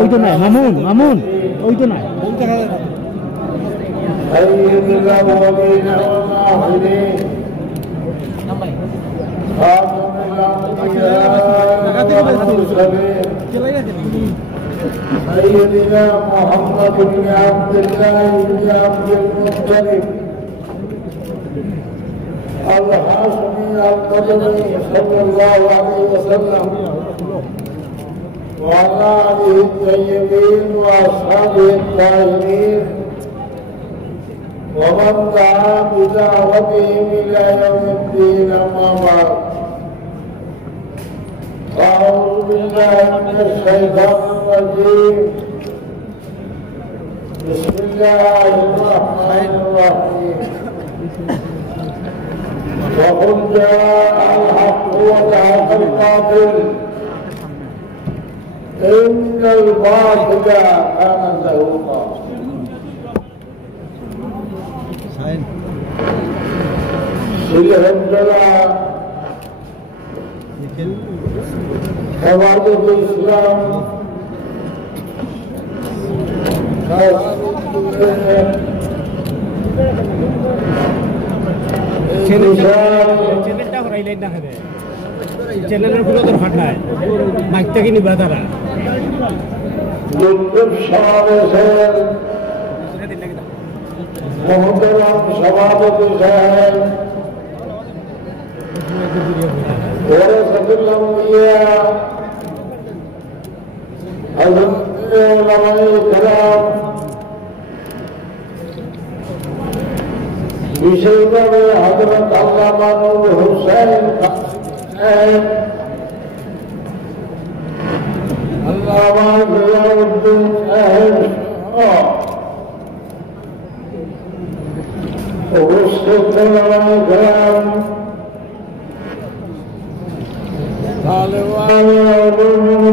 ওই তো নাই মামুন মামুন ওই তো নাই سيدنا محمد بن عبد الله بن عبد المطلب الهاشمي القدمي صلى الله عليه وسلم وعلى آله الطيبين وأصحابه الطاهرين ومن دعا بدعوتهم إلى يوم الدين أما بعد أعوذ بالله من الشيطان الرجيم بسم الله الرحمن الرحيم وقل جاء الحق وزهق الباطل إن الباطل كان زهوقا حفاظة الإسلام চ্যানেলের পুরো তো ফাটায় মাইকটা কি নিবা তারা মোহতরম সভাপতি সাহেব ওয়ারাসাতুল আম্বিয়া হযরত উলামায়ে কেরাম বিশেষভাবে হযরত আল্লামা নূর হোসেন সাহেব আল্লামা জলালউদ্দিন সাহেব উপস্থিত উলামায়ে কেরাম طالبان علوم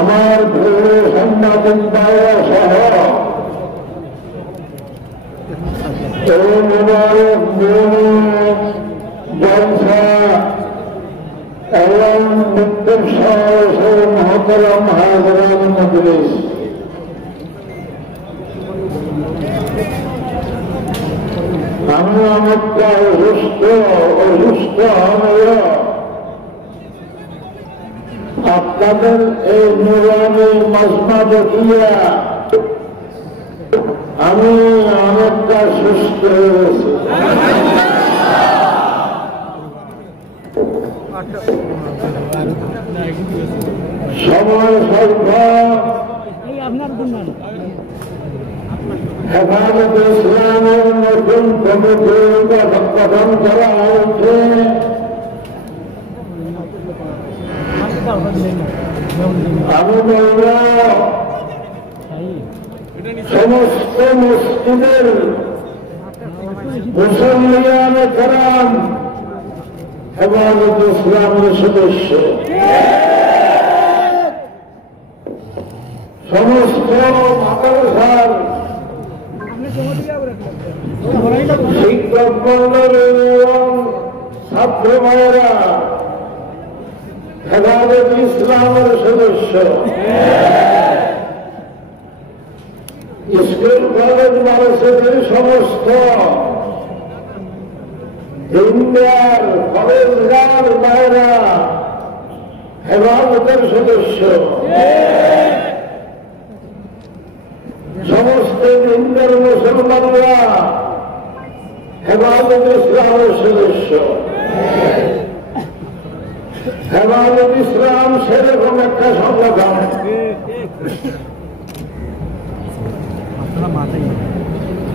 আমার প্রিয় সাংবাদিক ভাইরা সহ এই মুবারক জলসা এবং বিদ্যুৎ সহ মহতরম হাজরান মজলিস আমি অনেকটা অসুস্থ হলেও আপনাদের এই নুরানি মজমা দেখিয়া আমি অনেকটা সুস্থ হয়েছি। সময় স্বল্প, হেফাজতে ইসলামের নতুন নতুন কমিটি গঠন করা হয়েছে। আমি বলব সমস্ত মসজিদের মুসলমান কেরাম হেফাজত ইসলামের সদস্য, সমস্ত মাদ্রাসার শিক্ষক মন্ডলী এবং ছাত্র ভাইয়েরা হেফাজত ইসলামের সদস্য, স্কুল কলেজ মাদ্রাসাদের সমস্ত দিনদার কলেজগার ভাইয়েরা হেফাজতের সদস্য, সমস্ত দিনদার মুসলমানরা হেফাজত ইসলামের সদস্য। হেফাজত ইসলাম সেরকম একটা সংগঠন,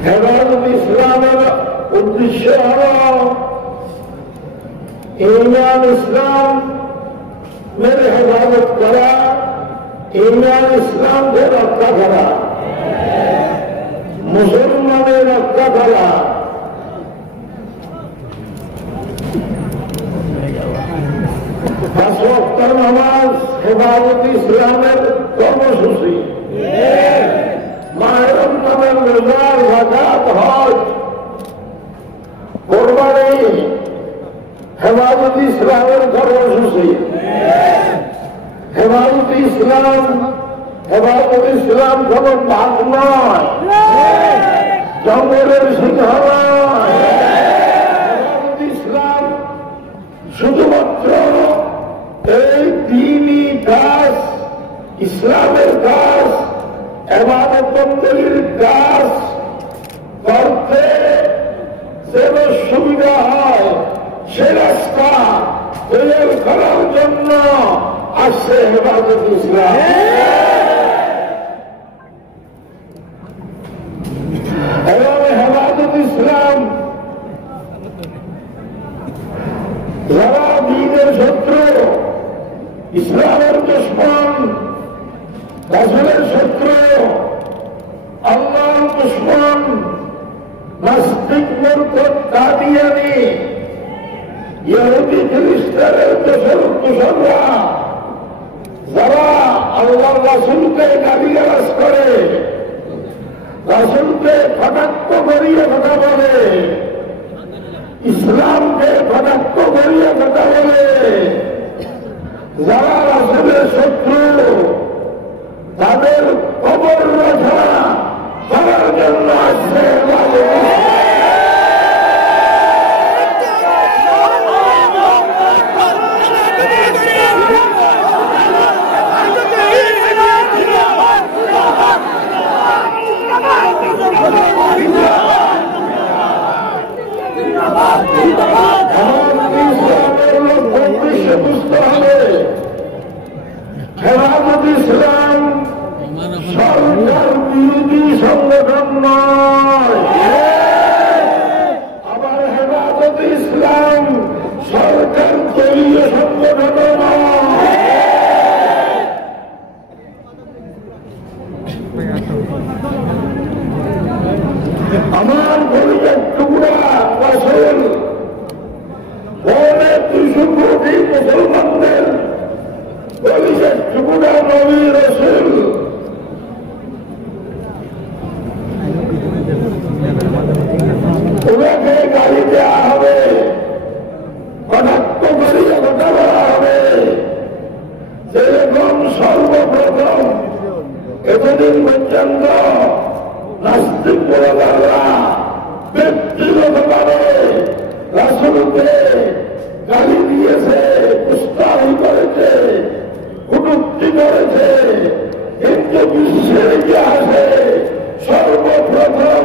হেফাজত ইসলামের উদ্দেশ্য হল ঈমান ইসলামের হেফাজত করা, ঈমান ইসলামকে রক্ষা করা, মুসলমানের রক্ষা করা। পাঁচ ওয়াক্ত নামাজ হেফাজত ইসলামের কর্মসূচি, মাহে রমজানের রোজা, যাকাত, হজ, কোরবানি হেফাজত ইসলামের কর্মসূচি। হেফাজত ইসলাম কোন ভাগ নয়, জঙ্গলের সিংহ নয়। হেফাজত ইসলাম শুধুমাত্র এই দ্বীনি কাজ, ইসলামের কাজ, ইবাদত বন্দেগীর কাজ করতে যেন সুবিধা হয় সে রাস্তা তৈরি করার জন্য আসছে হেফাজত ইসলাম। এবং হেফাজত ইসলাম যারা দ্বীনের শত্রু, ইসলামের দুশমন, রাসূলের শত্রু, আল্লাহর দুশমন, নাস্তিক, মুরতাদ, কাদিয়ানী, ইহুদি খ্রিস্টানের দোসররা যারা আল্লাহর রাসূলকে গালিগালাজ করে, রাসূলকে কটাক্ষ করিয়ে কথা বলে, ইসলামকে কটাক্ষ করিয়ে কথা বলে, যারা রাসূলের শত্রু তাদের কবর রচনা করার জন্য আসছে। বুঝতে হবে হেফাজত ইসলাম সরকার বিরোধী সংগঠন নয়, আবার হেফাজত ইসলাম সরকার দলীয় সংগঠন নয়। আমার গরিবের টুকরা রাসূল, 200 কোটি মুসলমানদের গরিবের টুকরা নবী রাসূল, ওনাকে গালি দেওয়া হবে, কটাক্ষ করিয়ে কথা বলা হবে। যেরকম সর্বপ্রথম এতদিন পর্যন্ত নাস্তিক বলাররা ব্যক্তিগতভাবে রাসূলকে গালি দিয়েছে, উস্তাদি করেছে, কটূক্তি করেছে, কিন্তু বিশ্বের ইতিহাসে সর্বপ্রথম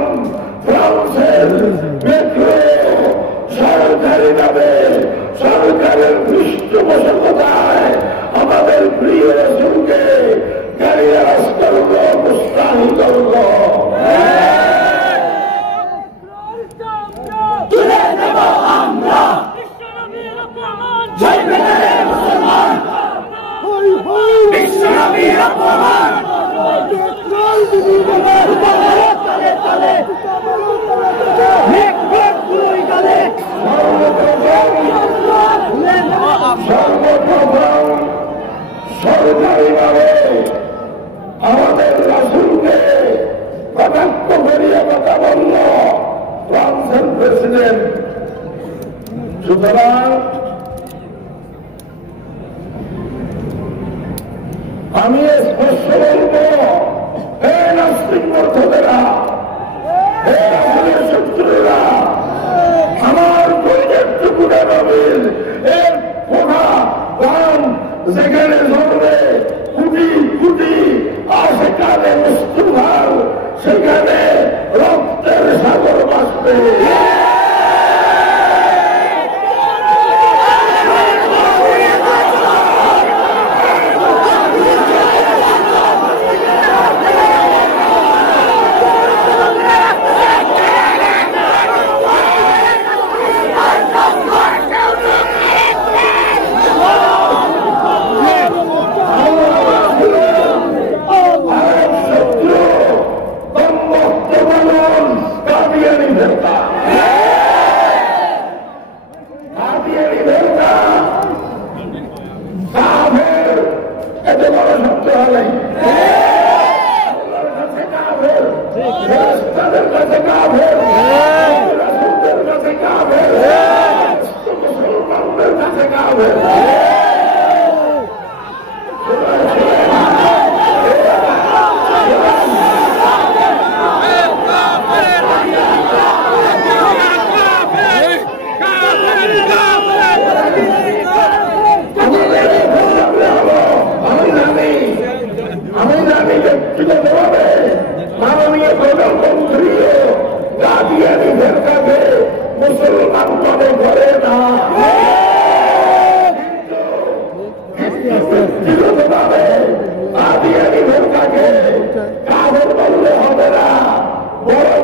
ফ্রান্সের মেট্রো সরকারিভাবে সরকারের পৃষ্ঠপোষকতায় আমাদের প্রিয় রাসূলকে গালিগালাজ করল, উস্তাদি করল। সর্বপ্রথম সরকারিভাবে আমাদের রাসূলকে কটাক্ষ করিয়া কথা বলল ফ্রান্সের প্রেসিডেন্ট। সুতরাং আমি স্পষ্ট বলব, হে নাস্তিক মূর্খদেরা, হে রাসূলের শত্রুরা, আমার পরিবেশ টুকুরা নবীর এর ফোনা গান যেখানে ধরবে কুটি কুটি সেখানে মুস্তুভার, সেখানে রক্তের সাগর বাঁচবে। মাননীয় প্রধানমন্ত্রীও কাদিয়ানি ফেরকাকে মুসলমান মনে করে না, ব্যক্তিগতভাবে কাদিয়ানি ফেরকাকে কাফের বললে হবে না, বরং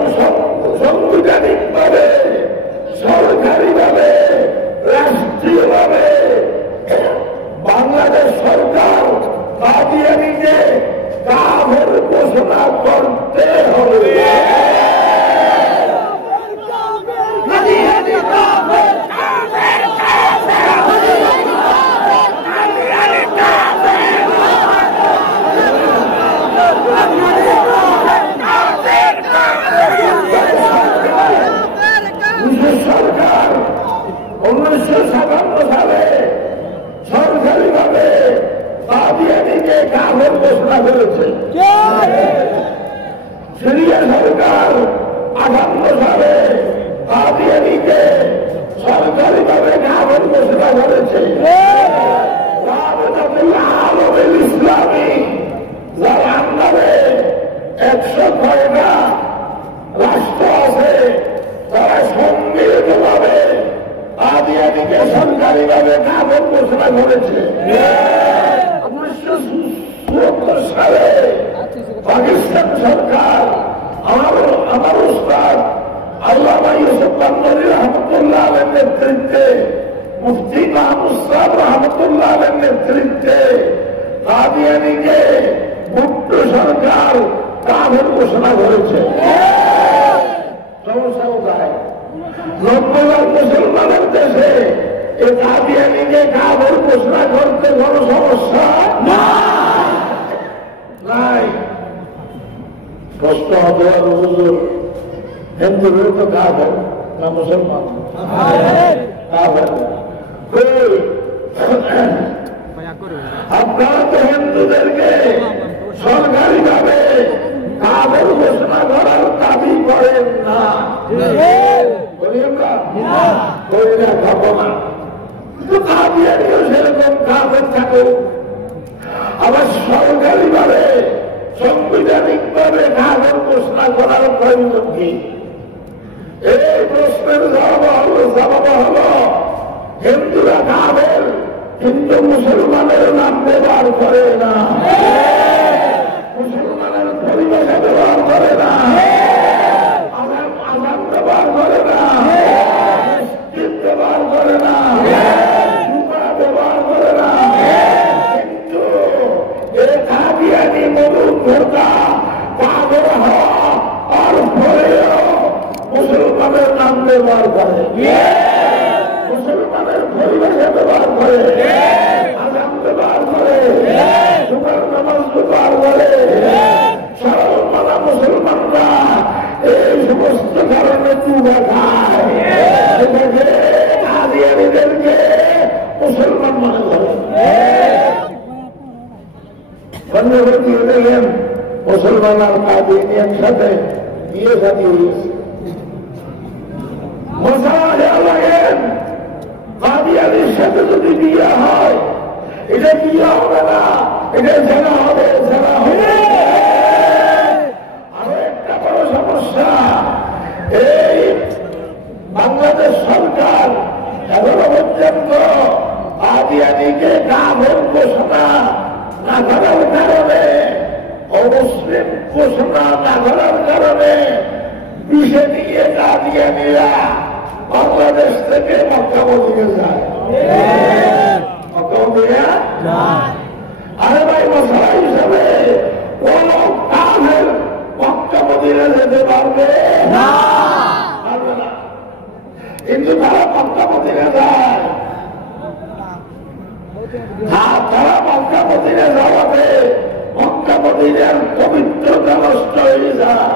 সাংবিধানিকভাবে, সরকারিভাবে, রাষ্ট্রীয়ভাবে বাংলাদেশ সরকার কাদিয়ানিকে কাফের ঘোষণা করতে হবে। সরকার 1957 সালে সরকারিভাবে কাদিয়ানিকে কাফের ঘোষণা করেছে। সিরিয়া সরকার 58 সালে কাদিয়ানিকে সরকারিভাবে কাফের ঘোষণা করেছে। আলমের ইসলামী যারা আন্দারে 106টা রাষ্ট্র আছে, তারা সম্মিলিতভাবে কাদিয়ানিকে সরকারিভাবে কাফের ঘোষণা করেছে। 1974 সালে পাকিস্তান সরকার আমার উস্তাদ আল্লামা ইউসুফ বান্দরী রহমতুল্লাহ আলাইহির নেতৃত্বে, মুফতি মাহমুদ সাহেব রহমতুল্লাহ আলাইহির নেতৃত্বে কাদিয়ানিকে ভুট্টো সরকার কাফের ঘোষণা করেছে। সমস্যা কোথায়? 90 লাখ মুসলমানের দেশে এই কাদিয়ানিকে কাফের ঘোষণা করতে কোনো সমস্যা নাই। প্রশ্ন হবে, হুজুর হিন্দুদের তো কাফের না মুসলমান? কাফের। আপনারা তো হিন্দুদেরকে সরকারিভাবে কাফের ঘোষণা করার দাবি করেন না, বলি আমরা করি না, খাবো না। কিন্তু কাদিয়ানিও সেরকম কাফের থাকুক, আবার সরকারিভাবে সাংবিধানিকভাবে কাফের ঘোষণা করার প্রয়োজন কি? এই প্রশ্নের জবাব হলো হিন্দুরা কাফের, কিন্তু মুসলমানের নাম ব্যবহার করে না, মুসলমানের পরিবেশে ব্যবহার করে না, আজান ব্যবহার করে না, ব্যবহার করে না, ব্যবহার করে না। কিন্তু এ কাদিয়ানি মরুদ ভোটা কাফের হওয়া আর ধর্মের পরিবেশে ব্যবহার করে, আজান ব্যবহার করে, জুমার নামাজ ব্যবহার করে। সরল মানা মুসলমানরা এই সমস্ত কারণে চুবা খায়, এটাকে কাদিয়ানীদেরকে মুসলমান মনে করে। বন্ধুবর্তী দেখেন মুসলমান আর কাদিয়ানীর সাথে বিয়ে সাথী হয়েছে। মশালা খেয়াল রাখেন, কাদিয়ানীর সাথে যদি বিয়ে হয় এটা বিয়ে হবে না, এটা জানা হবে, জানা হবে। আরো একটা বড় সমস্যা, এই বাংলাদেশ সরকার এখনো পর্যন্ত কাদিয়ানীকে কাফের ঘোষণা না করার কারণে, অমুসলিম ঘোষণা না করার কারণে বিষে নিয়ে কাদিয়ানীরা বাংলাদেশ থেকে মক্কা মদিনা যায়। মক্কা মদিনা আরে ভাই, মশলা হিসাবে কোন কাফের মক্কা মদিনা যেতে পারবে না, পারবে না। কিন্তু তারা মক্কা মদিনা যায়, তারা মক্কা মদিনা যাওয়াতে মক্কা মদিনার পবিত্রতা নষ্ট হয়ে যায়।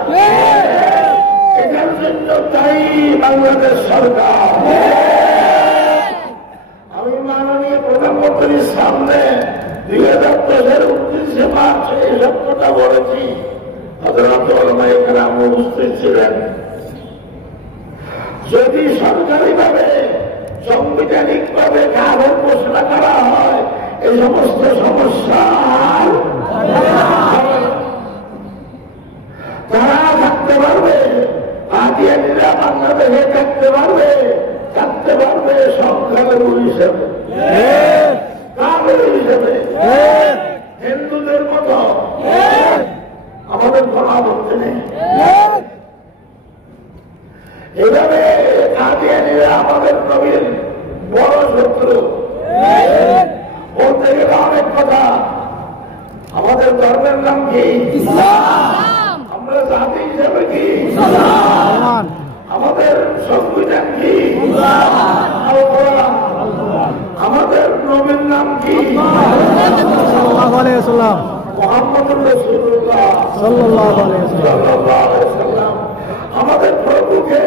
এটার জন্য দায়ী বাংলাদেশ সরকার। আমি মাননীয় প্রধানমন্ত্রীর সামনে 2010-এর 29শে মার্চ এই সত্যটা বলেছি, হযরত উলামায়ে কেরাম উপস্থিত ছিলেন। যদি সরকারিভাবে সাংবিধানিকভাবে কাফের ঘোষণা করা হয়, এই সমস্ত সমস্যা তারা থাকতে পারবে, কাদিয়ানীরা বাংলাদেশে থাকতে পারবে সংখ্যালঘু হিসেবে, কাফের হিসেবে, হিন্দুদের মতো। আমাদের কোনো আপত্তি নেই। এভাবে কাদিয়ানীরা আমাদের নবীর বড় শত্রু। বলতে গেলে অনেক কথা। আমাদের ধর্মের নাম কি? আমরা জাতি হিসেবে কি? আমাদের সংবিধান কি? আমাদের নবীর নাম কি? মুহাম্মদুর রাসূলুল্লাহ সাল্লাল্লাহু আলাইহি ওয়াসাল্লাম। আমাদের প্রভুকে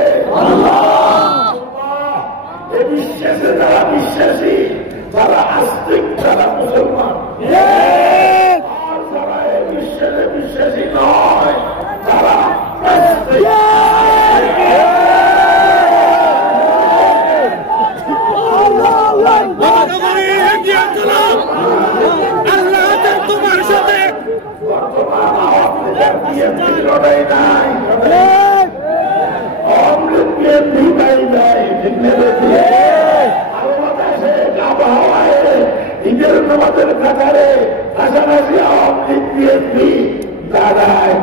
এই বিশ্বাসে যারা বিশ্বাসী, তারা আস্তিক, তারা মুসলমান। আর যারা এই বিশ্বাসে বিশ্বাসী নয়, তারা নাস্তিক। বর্তমান আওয়ামী লীগের বিএনপির লড়াই নাই, ঈদের নামাজের কাতারে কাছাকাছি আওয়ামী লীগ বিএনপি দাঁড়ায়।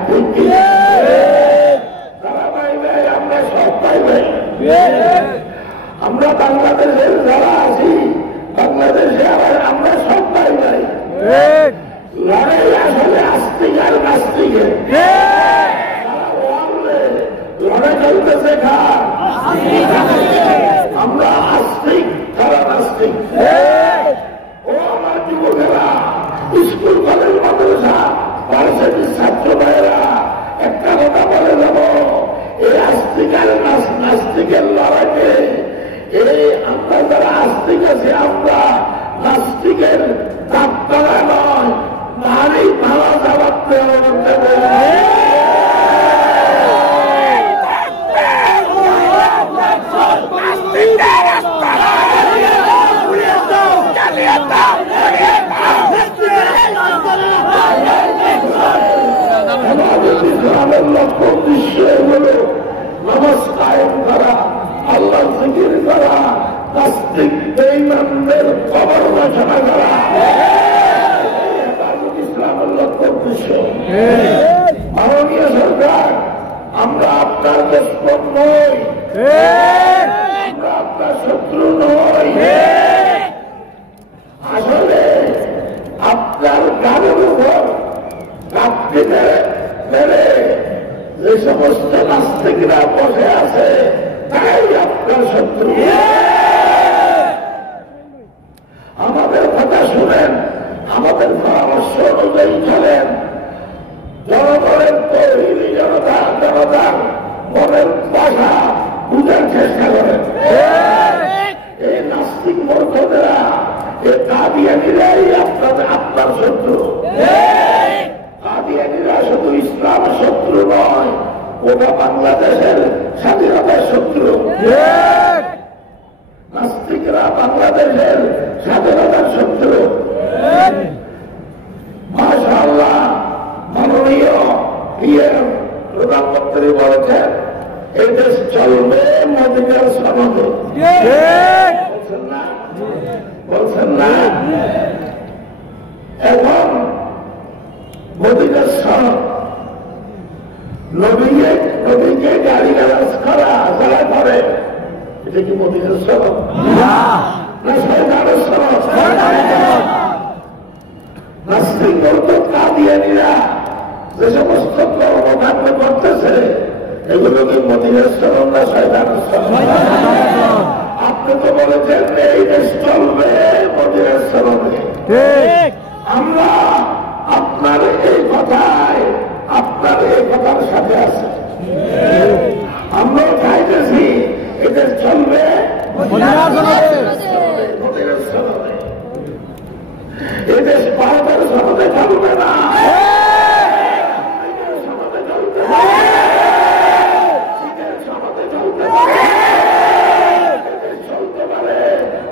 তারা ভাই ভাই, আমরা সব ভাই ভাই। আমরা বাংলাদেশের যারা আছি, বাংলাদেশে আবার আমরা সব ভাই ভাই। লড়াই আসলে আস্তিক আর নাস্তিকের। লড়াই চলতেছে কার? আমরা আস্তিক, তারা নাস্তিক। ও আমার যুবকেরা, স্কুল কলেজ মাদ্রাসা ভার্সিটির ছাত্র ভাইয়েরা, একটা কথা বলে যাব, এই আস্তিক আর নাস্তিকের লড়াইতে এই আমরা যারা আস্তিক আছি, আমরা নাস্তিকের তাপতলা নয়, তারই ভালো জবাব দেবে। ইসলামের লক্ষ্য উদ্দেশ্য হলো নামাজ কায়েম করা, আল্লাহ জিকির করা, নাস্তিক বেঈমানদের বোনেরা, এ কাদিয়ানীরাই আপনার শত্রু। কাদিয়ানীরা শুধু ইসলাম শত্রু নয়, ওটা বাংলাদেশের স্বাধীনতার শত্রু। নাস্তিকরা বাংলাদেশের স্বাধীনতার শত্রু। মাশাআল্লাহ, মাননীয় প্রধানমন্ত্রী বলেছেন এই দেশ চলবে মদিনার সনদে। বলছেন না? এখন মদিনার সনদ, নবীকে গাড়ি গালাজ করা যারা করে, এটা কি মদিনার সনদ? না, শয়তানের সনদ। নাস্তিক বলতো কাদিয়ানীরা যে সমস্ত কর্মকাণ্ড করতেছে এগুলো কি মদিনার সনদ না শয়তানের সনদ? আপনি তো বলেছেন এই দেশ চলবে মদিনার সনদে। আমরা আপনার এই কথায়, আপনার এই কথার সাথে আছে। আমরাও চাইতেছি এই দেশ চলবে মদিনার সনদে। এই দেশ ভারতের সনদে চলবে না। চলতে পারে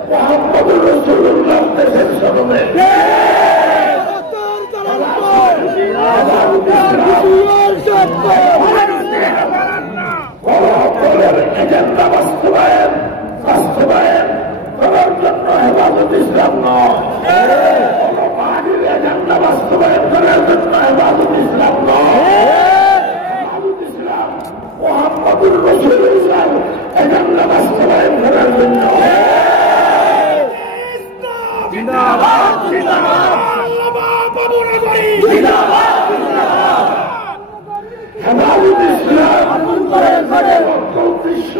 মুহাম্মদুর রাসূলুল্লাহ দেশের সনদে। এজেন্ডা বাস্তবায়ন করার জন্য হেফাজত ইসলাম নয়, পার্টির এজেন্ডা বাস্তবায়ন করার জন্য হেফাজত ইসলাম নয়। হেফাজত ইসলাম মুহাম্মদুর রাসূলুল্লাহ এজেন্ডা বাস্তবায়ন করার জন্য। জিন্দাবাদ জিন্দাবাদ হেফাজত ইসলাম উদ্দেশ্য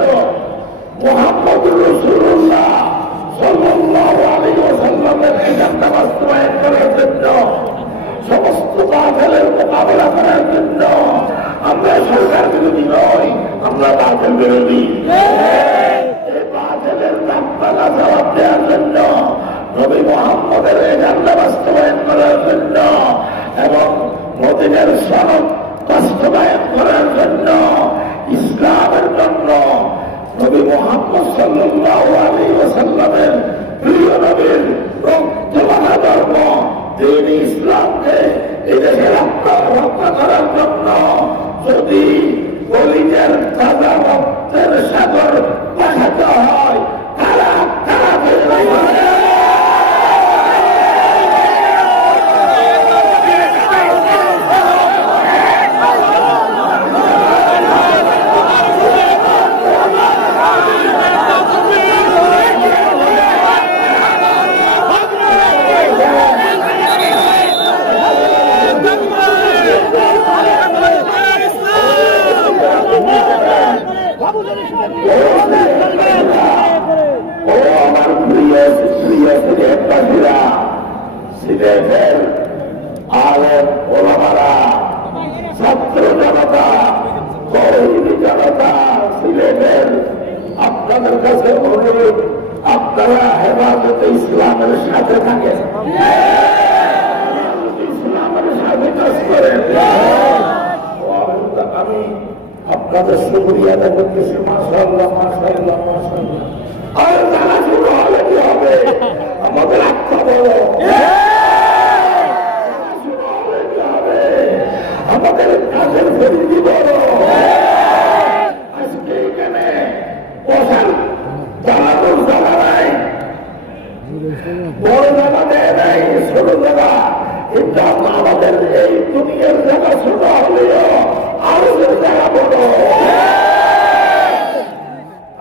মুহাম্মদুর রাসূলুল্লাহ সাল্লাল্লাহু আলাইহি ওয়াসাল্লামের এজেন্ডা বাস্তবায়ন করার জন্য, সমস্ত বাতিলের মোকাবেলা করার জন্য। আমরা সরকার বিরোধী নই, আমরা বাতিল বিরোধী। এই বাতিলের নামপালা জবাব দেওয়ার জন্য, নবী মুহাম্মদের এজেন্ডা বাস্তবায়ন করার জন্য এবং মদিনার সনদ বাস্তবায়ন করার জন্য, ইসলামের জন্য, নবী মুহাম্মদ সাল্লাল্লাহু আলাইহি ওয়াসাল্লামের প্রিয় নবীর রক্তমাখা ধর্ম দ্বীন ইসলামকে এদেশে রক্ষা করার জন্য যদি কলিজার তাজা রক্তের সাগর পাঠাতে হয়, তারা আমার প্রিয় সিলেটবাসীরা, সিলেটের আলেম ওলামারা, ছাত্র জনতা, তৌহিদি জনতা, সিলেটের আপনাদের কাছে অনুরোধ, আপনারা হেফাজতে ইসলামের সাথে থাকেন, ইসলামের সাথে কাজ করেন। আমি আপনাদের শুকরিয়া আদায় করতেছি। মাশাআল্লাহ মাশাআল্লাহ মাশাআল্লাহ। আর যারা শুরু হলে কি হবে? আমাদের আত্মা বলো, শুরু হলে কি হবে? আমাদের কাজের ফেরি বলো। আজকে এখানে বসার জানানোর জানা নাই, বড় জানা দেয় নাই, ছোট জায়গা। কিন্তু আমাদের এই দুনিয়ার জায়গা ছোট হলেও আরো জায়গা বলো।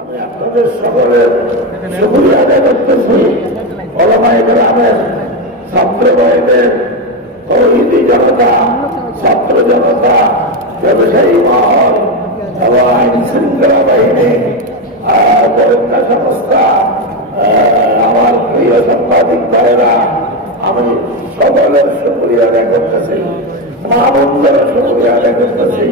আমি আপনাদের সকলের শুকরিয়া আদায় করতেছি। ওলামায়ে কেরামের, ছাত্র ভাইদের, তৌহিদি জনতা, ছাত্র জনতা, ব্যবসায়ী মহল এবং আইন শৃঙ্খলা বাহিনী, গোয়েন্দা সংস্থা, আমার প্রিয় সাংবাদিক ভাইরা, আমি সকলের শুকরিয়া আদায় করতেছি, মা বোনদের শুকরিয়া আদায় করতেছি।